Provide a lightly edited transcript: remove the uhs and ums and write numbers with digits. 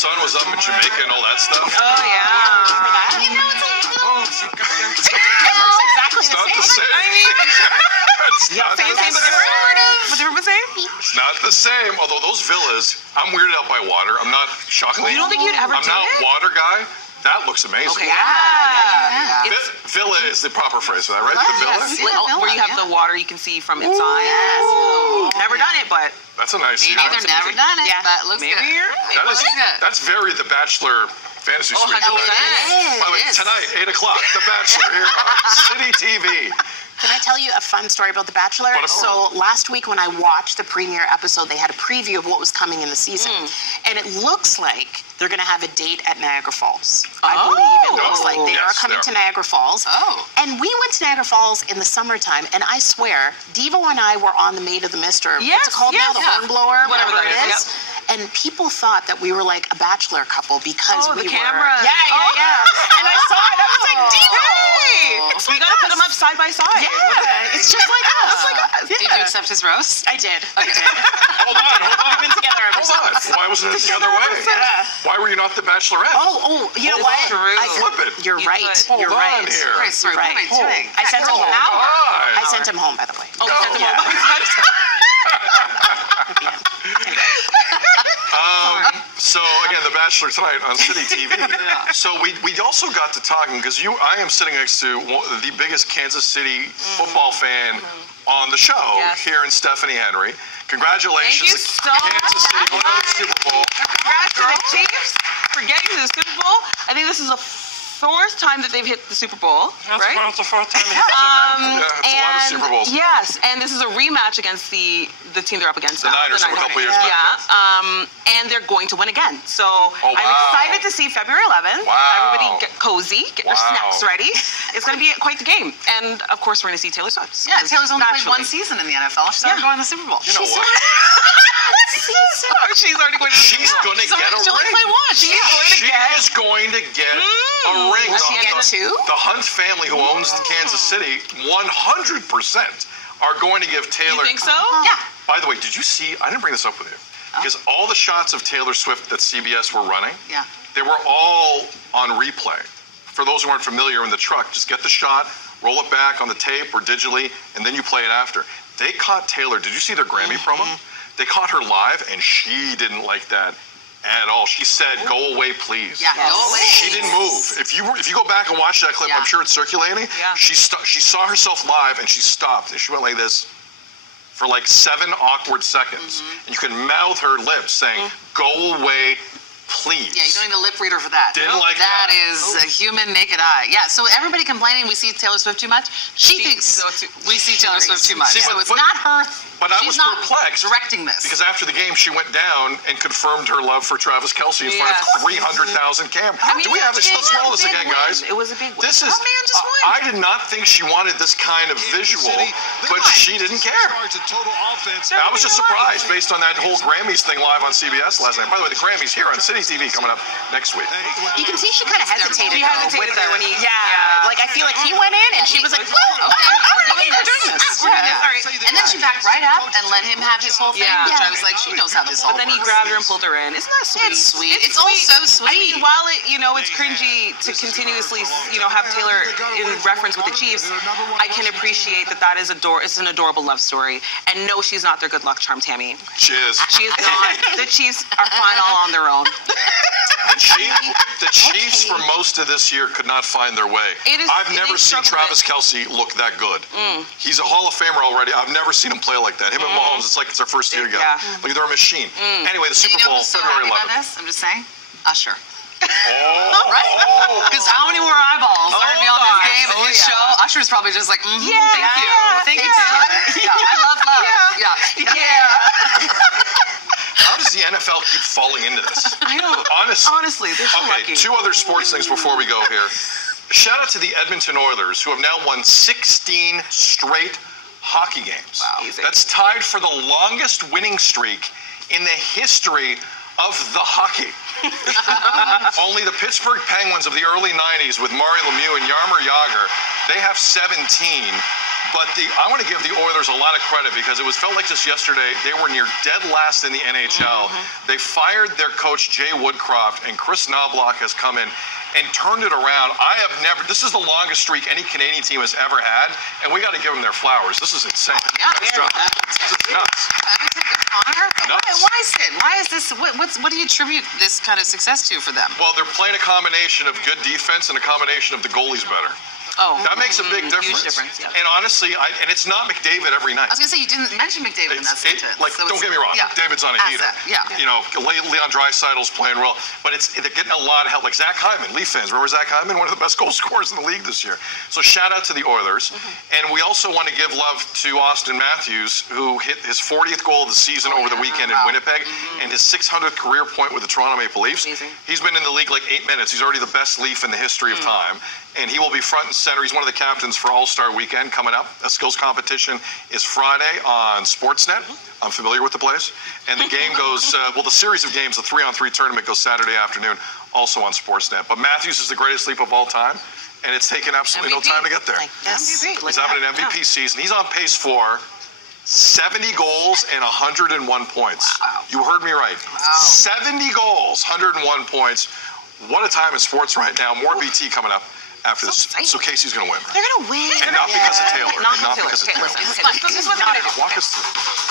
sun was up in Jamaica and all that stuff. Oh, yeah. Remember that? You know, it's Exactly It's not the same. I mean, It's not the same, same. but different. But different, but same. It's not the same. Although those villas, I'm weirded out by water. I'm not shockingly. You don't think you'd ever I'm do not it? a water guy. That looks amazing. Okay, yeah. Villa is the proper phrase for that, right? The villa. Yes. Where you have the water you can see from inside. Ooh. Never done it, but That's a nice. Me neither, never done it, but looks maybe good. you're. That's very The Bachelor fantasy Oh, suite. 100%. By the way, tonight, 8 o'clock, The Bachelor here on Citytv. Can I tell you a fun story about The Bachelor? So last week when I watched the premiere episode, they had a preview of what was coming in the season. And it looks like they're going to have a date at Niagara Falls. I believe. It looks like they are coming to Niagara Falls. Oh. And we went to Niagara Falls in the summertime, and I swear, Devo and I were on the Maid of the Mist, or what's it called now? The hornblower, whatever it is. And people thought that we were like a Bachelor couple because we the camera. were. Yeah. And I saw it. I was like, Devo! It's We gotta put them up side by side. Yeah, it's just like us. Did you accept his roast? I did. Hold on. We've been together ever Hold on. since. Why wasn't it the other way? Why were you not the Bachelorette? Oh, you know what? Flip it. You're right. Hold You're on right. here. Right, sorry, what am I doing? I sent him home. on. I sent him home, by the way. Oh, you sent them Yeah. So again, The Bachelor tonight on Citytv. So we also got to talking because I am sitting next to the biggest Kansas City football fan on the show here in Stephanie Henry. Congratulations, Thank you so Kansas City won the Super Bowl. Congrats to the Chiefs for getting to the Super Bowl. I think this is the fourth time that they've hit the Super Bowl, right? That's the fourth time. Yeah, it's a lot of Super Bowls. Yes, and this is a rematch against the team they're up against. The Niners from a couple years back. Yeah, and they're going to win again. So I'm excited to see February 11th. Wow. Everybody get cozy, get your snacks ready. It's going to be quite the game. And of course, we're going to see Taylor Swift. Yeah, Taylor's only played one season in the NFL. She's already going to the Super Bowl. You know what? She's already going to She's going to get a She only ring. played one. She is going to get a ring. Will she get two? The Hunt family, who owns Kansas City, 100% are going to give Taylor. You think so? Yeah. By the way, did you see? I didn't bring this up with you because all the shots of Taylor Swift that CBS were running, they were all on replay. For those who aren't familiar, in the truck, just get the shot, roll it back on the tape or digitally, and then you play it after. They caught Taylor. Did you see their Grammy promo? They caught her live, and she didn't like that at all. She said, "Go away, please." Yeah, go away. She didn't move. If you go back and watch that clip, I'm sure it's circulating. Yeah. She saw herself live, and she stopped, and she went like this for like 7 awkward seconds, and you could mouth her lips saying, "Go away, please." Yeah, you're doing the lip reader for that. Didn't like that. That is a human naked eye. Yeah, so everybody complaining we see Taylor Swift too much. She thinks we see Taylor Swift too much. See, So but- it's not her. But I She's was not perplexed directing this. because after the game, she went down and confirmed her love for Travis Kelce in front of 300,000 cameras. Do we have this? Let's roll this again, guys. It was a big win. This is. man just won. I did not think she wanted this kind of visual, but she didn't care. I was just surprised based on that whole Grammys thing live on CBS last night. By the way, the Grammys here on Citytv coming up next week. You can see she kind of hesitated. She hesitated there when he. Like I feel like he went in and she was like, "Oh, okay, we're doing this. We're doing this. All right. And then she backed right up and let him have his whole thing, which I was like, she knows how this all But then he works. grabbed her and pulled her in. Isn't that sweet? It's sweet. It's all so sweet. I mean, while it's cringy to continuously, have Taylor in reference with the Chiefs, I can appreciate that is it's an adorable love story. And no, she's not their good luck charm, Tammy. She is. She is not. The Chiefs are fine all on their own. The Chiefs for most of this year could not find their way. I've never seen Travis Kelce look that good. He's a Hall of Famer already. I've never seen him play like that. Him and Mahomes, it's like it's their first year together. Like they're a machine. Anyway, the Super Bowl, so February happy about 11th. this? I'm just saying, Usher. Right? Because how many more eyeballs are going to be on this game and his show? Usher's probably just like, thank you. Thank you. Yeah, I love love. Yeah. How does the NFL keep falling into this? I don't. Honestly, they're so lucky. 2 other sports things before we go here. Shout out to the Edmonton Oilers, who have now won 16 straight hockey games. Wow. That's tied for the longest winning streak in the history of the hockey. Only the Pittsburgh Penguins of the early 90s with Mario Lemieux and Jaromir Jagr, they have 17. But I want to give the Oilers a lot of credit because it felt like just yesterday they were near dead last in the NHL. They fired their coach Jay Woodcroft, and Chris Knobloch has come in and turned it around. This is the longest streak any Canadian team has ever had, and we got to give them their flowers. This is insane. Yeah, This is nuts. Why is it? Why is this? What do you attribute this kind of success to for them? Well, they're playing a combination of good defense and a combination of the goalies better. Oh, that makes a big difference. Huge difference. Yeah. And honestly, and it's not McDavid every night. I was gonna say you didn't mention McDavid in that sentence. Don't get me wrong. Yeah. McDavid's on a heater. Yeah. You know, Leon Draisaitl's playing well, but they're getting a lot of help. Like Zach Hyman, Leaf fans. Remember Zach Hyman, one of the best goal scorers in the league this year. So shout out to the Oilers, and we also want to give love to Austin Matthews, who hit his 40th goal of the season over the weekend in Winnipeg, and his 600th career point with the Toronto Maple Leafs. Amazing. He's been in the league like 8 minutes. He's already the best Leaf in the history of time. And he will be front and center. He's one of the captains for All-Star Weekend coming up. A skills competition is Friday on Sportsnet. I'm familiar with the place. And the game goes, the series of games, the 3-on-3 tournament goes Saturday afternoon, also on Sportsnet. But Matthews is the greatest Leaf of all time, and it's taken absolutely no time to get there. Yes. He's having an MVP season. He's on pace for 70 goals and 101 points. Wow. You heard me right. Wow. 70 goals, 101 points. What a time in sports right now. More BT coming up after this. So Casey's going to win. They're going to win. And not because of Taylor. Not And not Taylor. because of Okay, Taylor. listen. Okay, this is what I'm gonna do. Walk us through.